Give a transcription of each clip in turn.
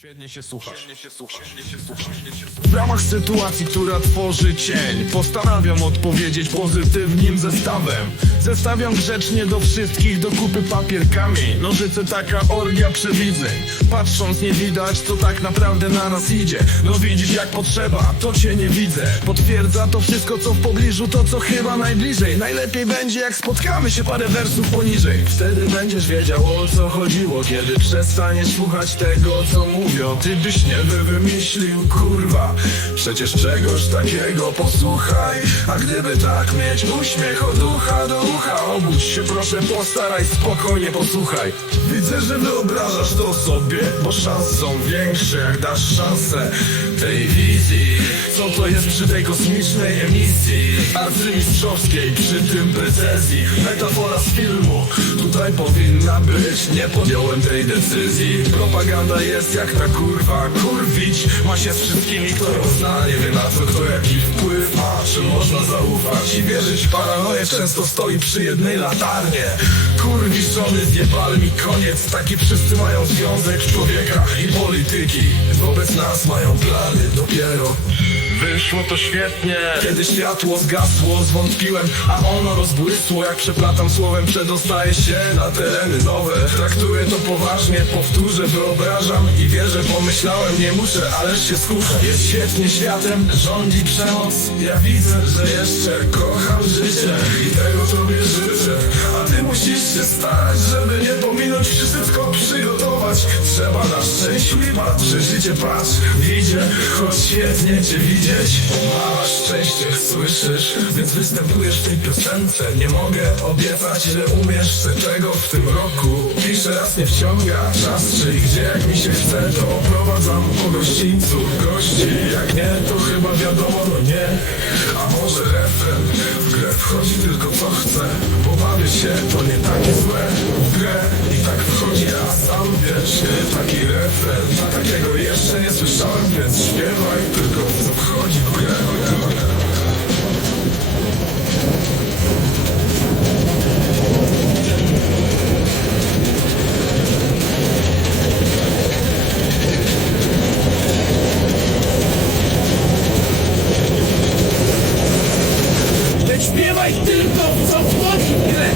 Świetnie się słucha. W ramach sytuacji, która tworzy cień Postanawiam odpowiedzieć pozytywnym zestawem. Zestawiam grzecznie do wszystkich do kupy papierkami Nożyce taka orgia przewidzeń Patrząc nie widać, co tak naprawdę na nas idzie. No widzisz jak potrzeba, to cię nie widzę. Potwierdza to wszystko, co w pobliżu, to co chyba najbliżej. Najlepiej będzie jak spotkamy się parę wersów poniżej. Wtedy będziesz wiedział o co chodziło Kiedy przestaniesz słuchać tego, co mówią Ty byś nie wy wymyślił, kurwa. Przecież czegoś takiego posłuchaj A gdyby tak mieć uśmiech od ucha do ucha Obudź się proszę, postaraj, spokojnie posłuchaj. Widzę, że wyobrażasz to sobie Bo szanse są większe, jak dasz szansę tej wizji. Co to jest przy tej kosmicznej emisji? Arcymistrzowskiej, przy tym precyzji. Metafora z filmu być, nie podjąłem tej decyzji. Propaganda jest jak ta kurwa Kurwić. Ma się z wszystkimi, kto ją zna Nie wie na co kto jaki wpływ ma. Czy można zaufać i wierzyć? Paranoję często stoi przy jednej latarnie. Kurwiszony zjebal mi koniec. Taki wszyscy mają związek człowieka i polityki. Wobec nas mają plany dopiero Wyszło to świetnie. Kiedy światło zgasło, zwątpiłem A ono rozbłysło, jak przeplatam słowem Przedostaję się na tereny nowe. Traktuję to poważnie, powtórzę Wyobrażam i wierzę, pomyślałem Nie muszę, ależ się skuszę. Jest świetnie światem, rządzi przemoc. Ja widzę, że jeszcze kocham życie I tego tobie życzę. A ty musisz się starać, żeby nie pominąć Wszystko przygotować Trzeba na szczęściu i patrz, że życie patrz. Widzę, choć świetnie cię widzieć. Masz szczęście, słyszysz Więc występujesz w tej piosence. Nie mogę obiecać, że umiesz czego w tym roku. Piszę raz nie wciąga czas Czy gdzie jak mi się chce To oprowadzam po gościńcu. Gości Jak nie, to chyba wiadomo, no nie. A może refren W grę wchodzi tylko co chce Pobawię się, to nie takie złe. W grę i tak wchodzi, a sam wiesz Taki refren, takiego jeszcze nie słyszałem Więc śpiewaj tylko co wchodzi w grę śpiewaj tylko, co wchodzi w grę.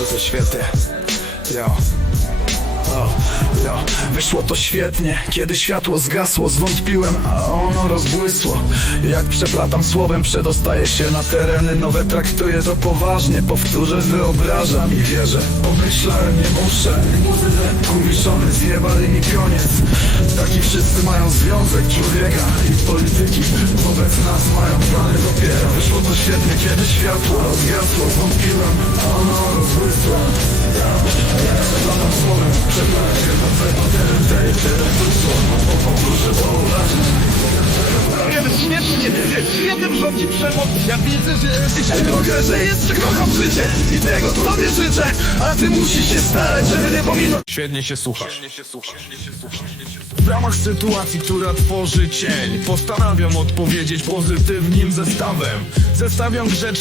Może to świetnie. Jo. O, jo. Wyszło to świetnie, kiedy światło zgasło Zwątpiłem, a ono rozbłysło Jak przeplatam słowem, przedostaję się na tereny nowe Traktuję to poważnie, powtórzę, wyobrażam i wierzę Pomyślałem, nie muszę Kumiszony zjebali mi koniec Taki wszyscy mają związek człowieka i polityki Wobec nas mają plany dopiero Wyszło to świetnie, kiedy światło zgasło Zwątpiłem, a ono rozbłysło Przeplatam słowem, przeplatam się na pewno teren tej teren wysło Powtórzę, wyobrażam Jest świetnie, świetnym rządzi przemoc. Ja widzę, że się drogę, że jeszcze kocham życie i tego tobie życzę. A ty musisz się starać, żeby nie pominąć. Świetnie się słucha. W ramach sytuacji, która tworzy cień. Postanawiam odpowiedzieć pozytywnym zestawem. Zestawiam grzecznie